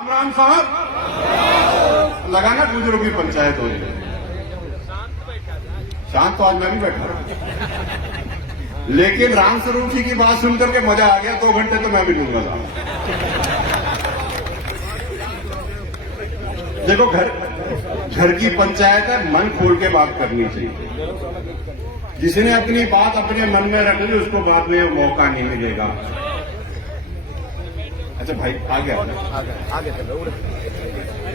राम साहब लगाना बुजुर्ग की पंचायत हो जाए। शांत तो आज मैं भी बैठा हूं, लेकिन राम स्वरूप जी की बात सुनकर के मजा आ गया। 2 घंटे तो मैं भी लूंगा। देखो, घर की पंचायत है, मन खोल के बात करनी चाहिए। जिसने अपनी बात अपने मन में रख ली उसको बाद में मौका नहीं मिलेगा। अच्छा भाई, आ गया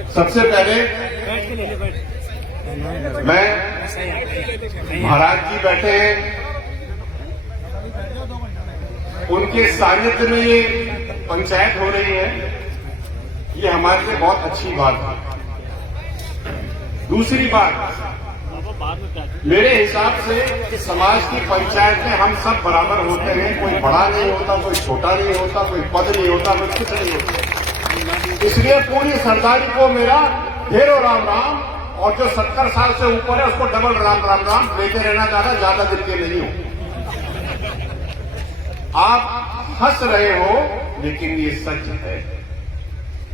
सबसे पहले मैं महाराज जी बैठे हैं, उनके सानिध्य में ये पंचायत हो रही है, ये हमारे लिए बहुत अच्छी बात है। दूसरी बात, मेरे हिसाब से समाज की पंचायत में हम सब बराबर होते हैं। कोई बड़ा नहीं होता, कोई छोटा नहीं होता, कोई पद नहीं होता, कोई कुछ नहीं होता। इसलिए पूरी सरदारी को मेरा ढेरों राम राम, और जो 70 साल से ऊपर है उसको डबल राम राम राम लेते रहना चाहता। ज्यादा दिन के नहीं हो। आप हंस रहे हो लेकिन ये सच है।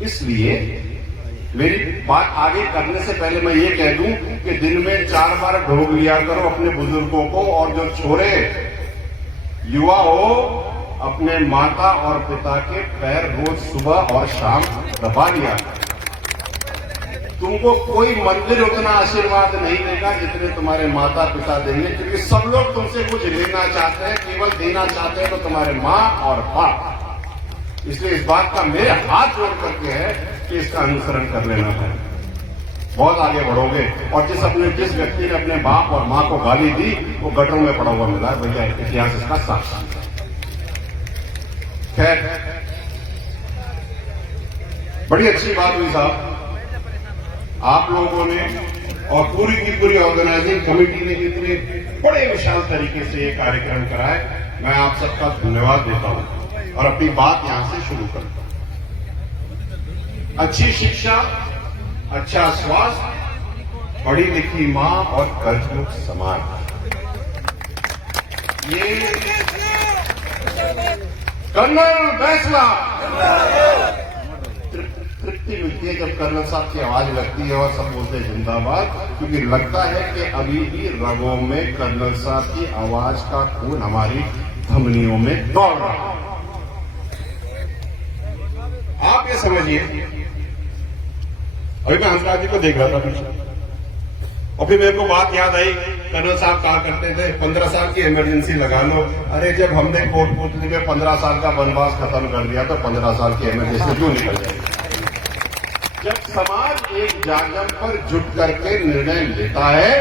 इसलिए मेरी बात आगे करने से पहले मैं ये कह दूं कि दिन में 4 बार ढोक लिया करो अपने बुजुर्गों को, और जो छोरे युवा हो अपने माता और पिता के पैर रोज सुबह और शाम दबा लिया। तुमको कोई मंदिर उतना आशीर्वाद नहीं देगा जितने तुम्हारे माता पिता देंगे, क्योंकि सब लोग तुमसे कुछ लेना चाहते हैं, केवल देना चाहते हैं तो तुम्हारे माँ और बाप। इसलिए इस बात का मेरे हाथ जोड़ करके है कि इसका अनुसरण कर लेना है, बहुत आगे बढ़ोगे। और जिस व्यक्ति ने अपने बाप और मां को गाली दी वो गटरों में पड़ा हुआ मिला है भैया, इतिहास इसका साक्षी है। खैर, बड़ी अच्छी बात हुई साहब, आप लोगों ने और पूरी की पूरी ऑर्गेनाइजिंग कमेटी ने इतने बड़े विशाल तरीके से ये कार्यक्रम कराए। मैं आप सबका धन्यवाद देता हूं और अपनी बात यहां से शुरू करता हूं। अच्छी शिक्षा, अच्छा स्वास्थ्य, पढ़ी लिखी मां और कर्जमुक्त समाज, ये कर्नल फैसला तृप्ति मिलती है जब कर्नल साहब की आवाज लगती है और सब बोलते हैं जिंदाबाद, क्योंकि लगता है कि अभी भी रगों में कर्नल साहब की आवाज का खून हमारी धमनियों में दौड़ रहा है। आप ये समझिए, अभी मैं हंसराज जी को देख रहा था पीछे, और फिर मेरे को बात याद आई, कर्नल साहब कहा करते थे 15 साल की इमरजेंसी लगा लो। अरे जब हमने कोटपुतली में 15 साल का वनवास खत्म कर दिया तो 15 साल की इमरजेंसी क्यों निकल जाएगी? जब समाज एक जागरण पर जुट करके निर्णय लेता है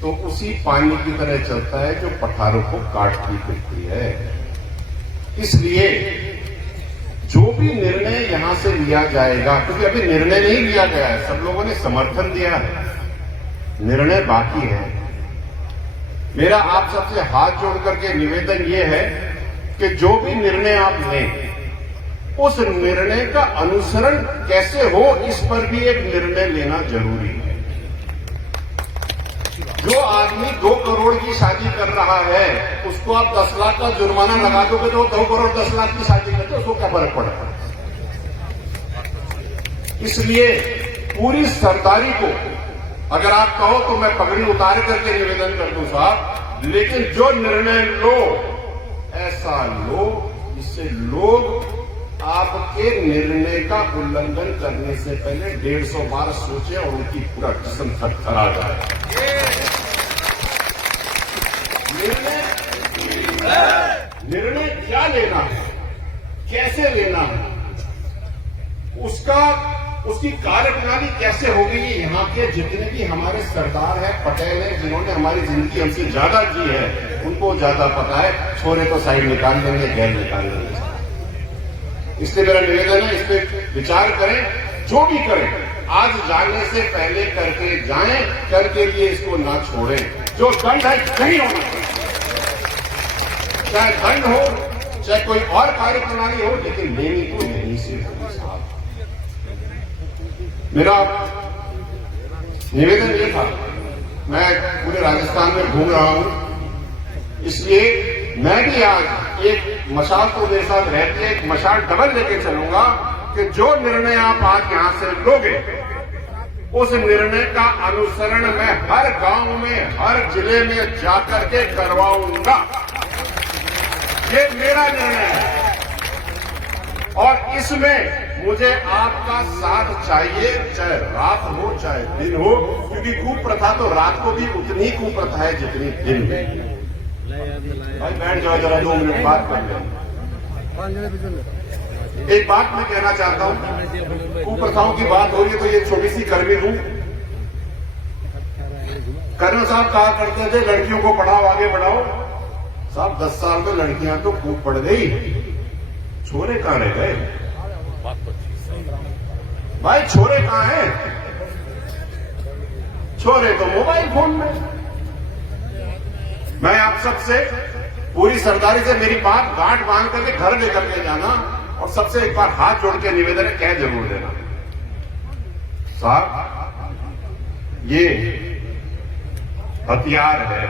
तो उसी पानी की तरह चलता है जो पठारों को काटती फिरती है। इसलिए जो भी निर्णय यहां से लिया जाएगा, क्योंकि अभी निर्णय नहीं लिया गया है, सब लोगों ने समर्थन दिया है, निर्णय बाकी है। मेरा आप सबसे हाथ जोड़ करके निवेदन यह है कि जो भी निर्णय आप लें उस निर्णय का अनुसरण कैसे हो, इस पर भी एक निर्णय लेना जरूरी है। जो आदमी 2 करोड़ की शादी कर रहा है उसको आप 10 लाख का जुर्माना लगा दोगे तो 2 करोड़ 10 लाख की शादी करते उसको क्या फर्क पड़ेगा? इसलिए पूरी सरदारी को अगर आप कहो तो मैं पगड़ी उतार करके निवेदन कर दूं साहब, लेकिन जो निर्णय लो ऐसा लो जिससे लोग आपके निर्णय का उल्लंघन करने से पहले 150 बार सोचे और उनकी पूरा जिस्म थरथरा जाए। निर्णय क्या लेना है, कैसे लेना है, उसकी कार्यप्रणाली कैसे होगी, ये यहाँ के जितने भी हमारे सरदार हैं, पटेल हैं, जिन्होंने हमारी जिंदगी हमसे ज्यादा जी है, उनको ज्यादा पता है। छोरे तो साइड निकाल देंगे, गैर निकाल देंगे। इसलिए मेरा निवेदन है, इस पर विचार करें। जो भी करें आज जाने से पहले करके जाएं, करके लिए इसको ना छोड़ें। जो दंड है नहीं होना चाहिए, चाहे दंड हो चाहे कोई और कार्यप्रणाली हो, लेकिन लेनी तो यहीं से होगी साहब। मेरा निवेदन ये था, मैं पूरे राजस्थान में घूम रहा हूं, इसलिए मैं भी आज एक मशाल तो मेरे साथ रहती है, एक मशाल डबल लेके चलूंगा कि जो निर्णय आप आज यहां से लोगे उस निर्णय का अनुसरण मैं हर गांव में, हर जिले में जाकर के करवाऊंगा। ये मेरा निर्णय है और इसमें मुझे आपका साथ चाहिए, चाहे रात हो चाहे दिन हो, क्योंकि कुप्रथा तो रात को भी उतनी ही कुप्रथा है जितनी दिन में। भाई बैठ जाओ, जरा 2 मिनट बात कर लें। एक बात मैं कहना चाहता हूं, कुप्रथाओं की बात हो रही है तो ये छोटी सी कर भी दूं। कर्नल साहब कहा करते थे लड़कियों को पढ़ाओ, आगे बढ़ाओ। साहब 10 साल में लड़कियां तो खूब पढ़ गई, छोरे कहां रह गए? भाई छोरे कहां हैं? छोरे तो मोबाइल फोन में। मैं आप सबसे पूरी सरदारी से मेरी बात गांठ बांध करके घर लेकर के जाना और सबसे एक बार हाथ जोड़ के निवेदन है, कह जरूर देना साहब ये हथियार है,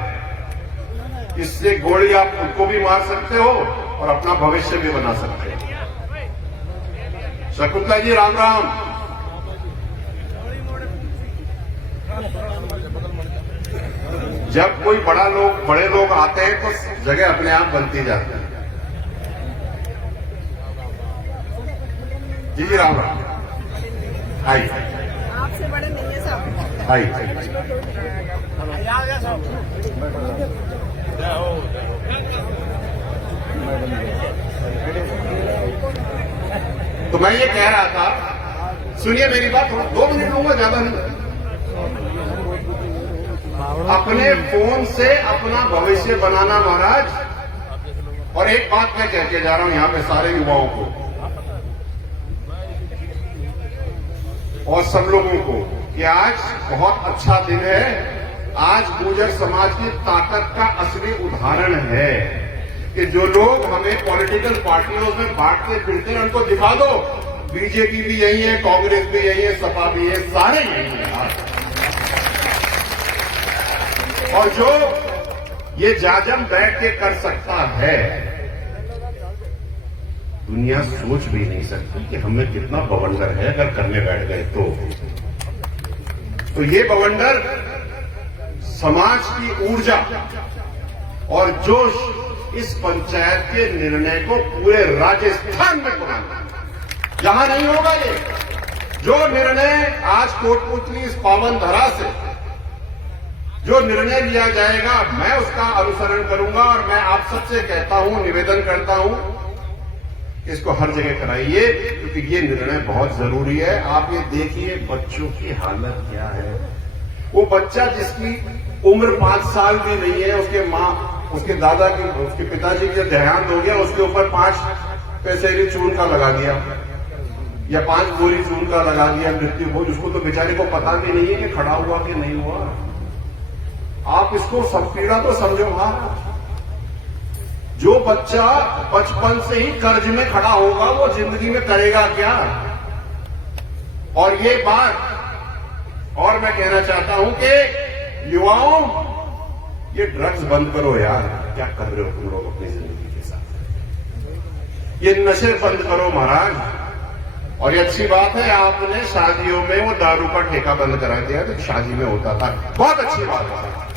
इससे गोली आप खुद को भी मार सकते हो और अपना भविष्य भी बना सकते हो। शकुंतला जी राम राम। जब कोई बड़े लोग आते हैं तो जगह अपने आप बनती जाती है। जी राम राम। आइए, आपसे बड़े नहीं है साहब। आइए। तो मैं ये कह रहा था, सुनिए मेरी बात, 2 मिनट लूंगा, ज्यादा नहीं। अपने फोन से अपना भविष्य बनाना महाराज। और एक बात मैं कह के जा रहा हूं यहां पे सारे युवाओं को और सब लोगों को कि आज बहुत अच्छा दिन है। आज गुर्जर समाज की ताकत का असली उदाहरण है कि जो लोग हमें पॉलिटिकल पार्टियों में बांटते फिरते हैं उनको दिखा दो, बीजेपी भी यही है, कांग्रेस भी यही है, सपा भी है, सारे यही है। और जो ये जाजम बैठ के कर सकता है, दुनिया सोच भी नहीं सकती कि हमें कितना बवंडर है अगर करने बैठ गए तो ये बवंडर समाज की ऊर्जा और जोश इस पंचायत के निर्णय को पूरे राजस्थान में बनाना, यहां नहीं होगा। ये जो निर्णय आज कोटपुतली इस पावन धरा से जो निर्णय लिया जाएगा, मैं उसका अनुसरण करूंगा और मैं आप सबसे कहता हूं, निवेदन करता हूं, इसको हर जगह कराइए क्योंकि ये निर्णय बहुत जरूरी है। आप ये देखिए बच्चों की हालत क्या है। वो बच्चा जिसकी उम्र 5 साल भी नहीं है, उसके माँ, उसके दादा की, उसके पिताजी का देहांत हो गया, उसके ऊपर 5 पैसे चून का लगा दिया या 5 गोली चून का लगा दिया, मृत्यु हो। उसको तो बेचारे को पता भी नहीं है कि खड़ा हुआ कि नहीं हुआ। आप इसको सब पीड़ा तो समझो। हाँ, जो बच्चा बचपन से ही कर्ज में खड़ा होगा वो जिंदगी में करेगा क्या? और ये बात और मैं कहना चाहता हूं कि युवाओं, ये ड्रग्स बंद करो यार। क्या कर रहे हो तुम लोग अपनी जिंदगी के साथ? ये नशे बंद करो महाराज। और ये अच्छी बात है आपने शादियों में वो दारू का ठेका बंद करा दिया तो शादी में होता था, बहुत अच्छी बात है।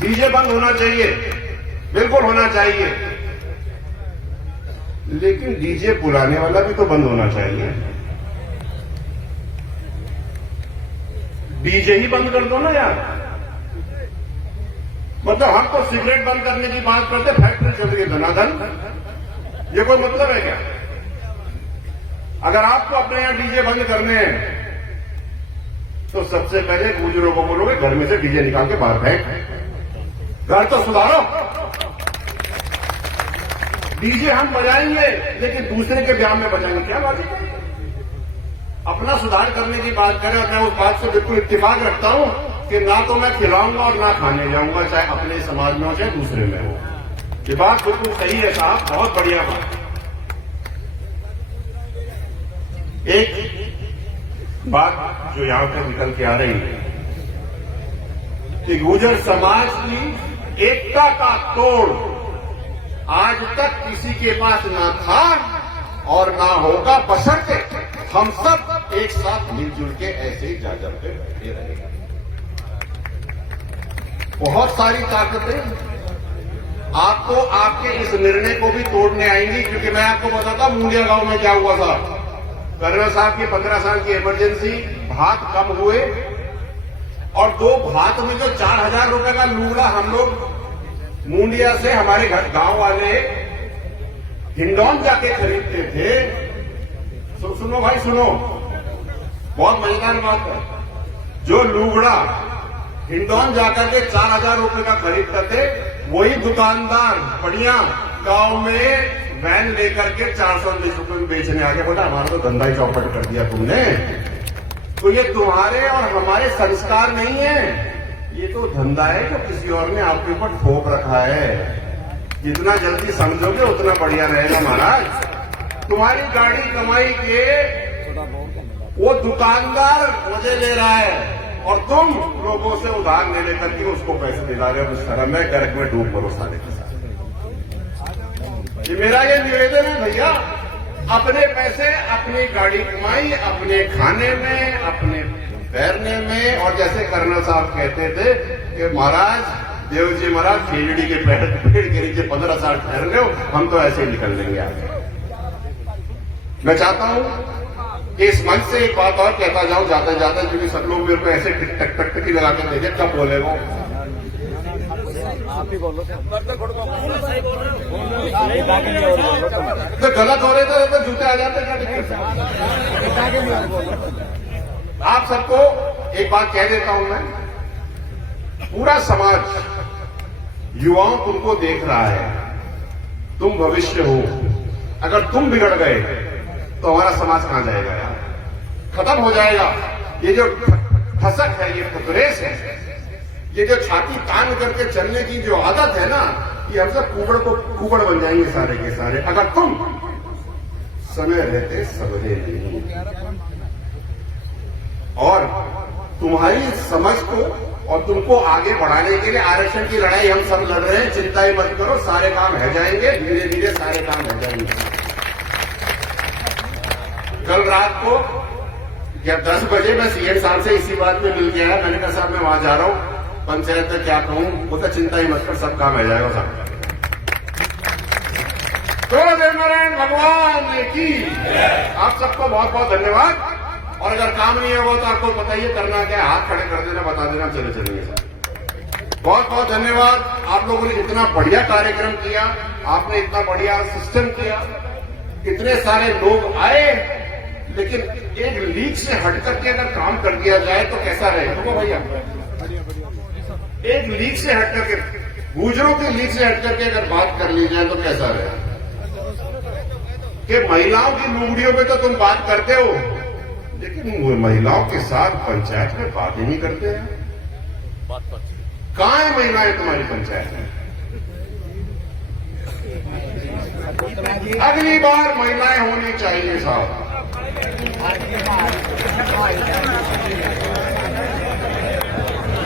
डीजे बंद होना चाहिए, बिल्कुल होना चाहिए, लेकिन डीजे बुलाने वाला भी तो बंद होना चाहिए। डीजे ही बंद कर दो ना यार। मतलब हम तो सिगरेट बंद करने की बात करते, फैक्ट्री चल रही है धनाधन, ये कोई मतलब है क्या? अगर आपको अपने यहां डीजे बंद करने हैं तो सबसे पहले गुजरों को बोलोगे घर में से डीजे निकाल के बाहर फेंक, घर तो सुधारो। डीजे हम बजाएंगे लेकिन दूसरे के ब्याह में बजाएंगे, क्या बात है? अपना सुधार करने की बात करें। और मैं उस बात से बिल्कुल इत्तेफाक रखता हूं कि ना तो मैं खिलाऊंगा और ना खाने जाऊंगा, चाहे अपने समाज में हो चाहे दूसरे में हो। ये बात बिल्कुल सही है साहब, बहुत बढ़िया बात। एक बात जो यहां पे निकल के आ रही है कि गुर्जर समाज की एकता का तोड़ आज तक किसी के पास ना था और ना होगा बशर्ते हम सब एक साथ मिलजुल के ऐसे ही जाजर पे बैठे रहेंगे। बहुत सारी ताकतें आपको आपके इस निर्णय को भी तोड़ने आएंगी, क्योंकि मैं आपको बताता हूं मुंडिया गांव में क्या हुआ था। कर्नल साहब की 15 साल की इमरजेंसी, भात कम हुए और 2 भात में जो 4,000 रुपए का लूगड़ा हम लोग मुंडिया से हमारे घर गांव वाले हिंडौन जाके खरीदते थे। सुनो भाई सुनो, बहुत मजेदार बात है। जो लूगड़ा हिंडौन जाकर के 4,000 रुपए का खरीदते थे, वही दुकानदार बढ़िया गांव में वैन लेकर के 420 रुपए में बेचने आ गया। बोला हमारा तो धंधा ही चौपट कर दिया तुमने। तो ये तुम्हारे और हमारे संस्कार नहीं है, ये तो धंधा है जो किसी और ने आपके ऊपर ठोक रखा है। जितना जल्दी समझोगे उतना बढ़िया रहेगा महाराज। तुम्हारी गाड़ी कमाई के वो दुकानदार मजे ले रहा है और तुम लोगों से उधार ले लेकर के उसको पैसे दिला रहे हो। उस तरह में गर्क में डूब करो सारे के सारे। ये मेरा ये निवेदन है भैया, अपने पैसे अपनी गाड़ी कमाई, अपने खाने में, अपने तैरने में। और जैसे कर्नल साहब कहते थे कि महाराज देव जी महाराज खेजड़ी के पेड़ के नीचे 15 साल ठहर रहे हो, हम तो ऐसे ही निकल लेंगे आगे। मैं चाहता हूं कि इस मंच से एक बात और कहता जाऊं जाते जाते, क्योंकि सब लोग मेरे को ऐसे टिक टक टक टक लगा के देखे कब बोले वो। आप ही बोलो तो गलत हो रहे थे तो जूते आ जाते क्या? आप सबको एक बात कह देता हूं मैं, पूरा समाज युवाओं तुमको देख रहा है, तुम भविष्य हो। अगर तुम बिगड़ गए तो हमारा समाज कहां जाएगा यार? खत्म हो जाएगा। ये जो ठसक है, ये फुकरेस है, ये जो छाती तान करके चलने की जो आदत है ना, ये हम सब कुबड़ बन जाएंगे सारे के सारे, अगर तुम समय रहते सबले नहीं। और तुम्हारी समझ को और तुमको आगे बढ़ाने के लिए आरक्षण की लड़ाई हम सब लड़ रहे हैं। चिंता ही मत करो, सारे काम हो जाएंगे, धीरे धीरे सारे काम हो जाएंगे। कल रात को या 10 बजे मैं सीएम साहब से इसी बात में मिल गया। मैंने कहा साहब मैं वहां जा रहा हूं, पंचायत में क्या कहूं? वो तो चिंता ही मत कर, सब काम हो जाएगा साहब। तो देवनारायण भगवान की आप सबको बहुत बहुत धन्यवाद। और अगर काम नहीं होगा तो आपको बताइए करना क्या है, हाथ खड़े कर देना, बता देना, चले चलेंगे साहब। बहुत बहुत धन्यवाद। आप लोगों ने इतना बढ़िया कार्यक्रम किया, आपने इतना बढ़िया सिस्टम किया, इतने सारे लोग आए, लेकिन एक लीक से हट करके अगर काम कर दिया जाए तो कैसा रहेगा? तो भैया एक लीक से हट करके, गुजरों की लीक से हट करके अगर बात कर ली जाए तो कैसा रहेगा? कि महिलाओं की लुगड़ियों में तो तुम बात करते हो, लेकिन वो महिलाओं के साथ पंचायत में बात ही नहीं करते हैं। कहां है महिलाएं तुम्हारी पंचायत में? अगली बार महिलाएं होनी चाहिए साहब।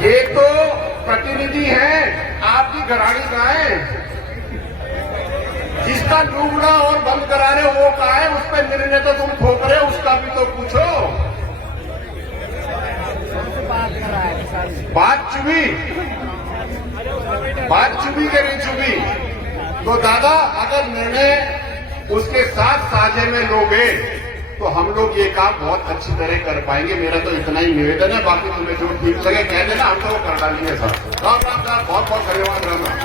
ये तो प्रतिनिधि है, आपकी घरानी कहां है? जिसका लूगड़ा और बंद करा रहे वो कहा है? उस पर निर्णय तो तुम ठोक रहे हो, उसका भी तो पूछो। बात चुभी के नहीं चुभी। तो दादा अगर निर्णय उसके साथ साझे में लोगे तो हम लोग ये काम बहुत अच्छी तरह कर पाएंगे। मेरा तो इतना ही निवेदन है, बाकी तुम्हें जो ठीक लगे कह देना, हम तो वो कर डालेंगे सर। राम राम साहब, बहुत बहुत धन्यवाद। राम राम।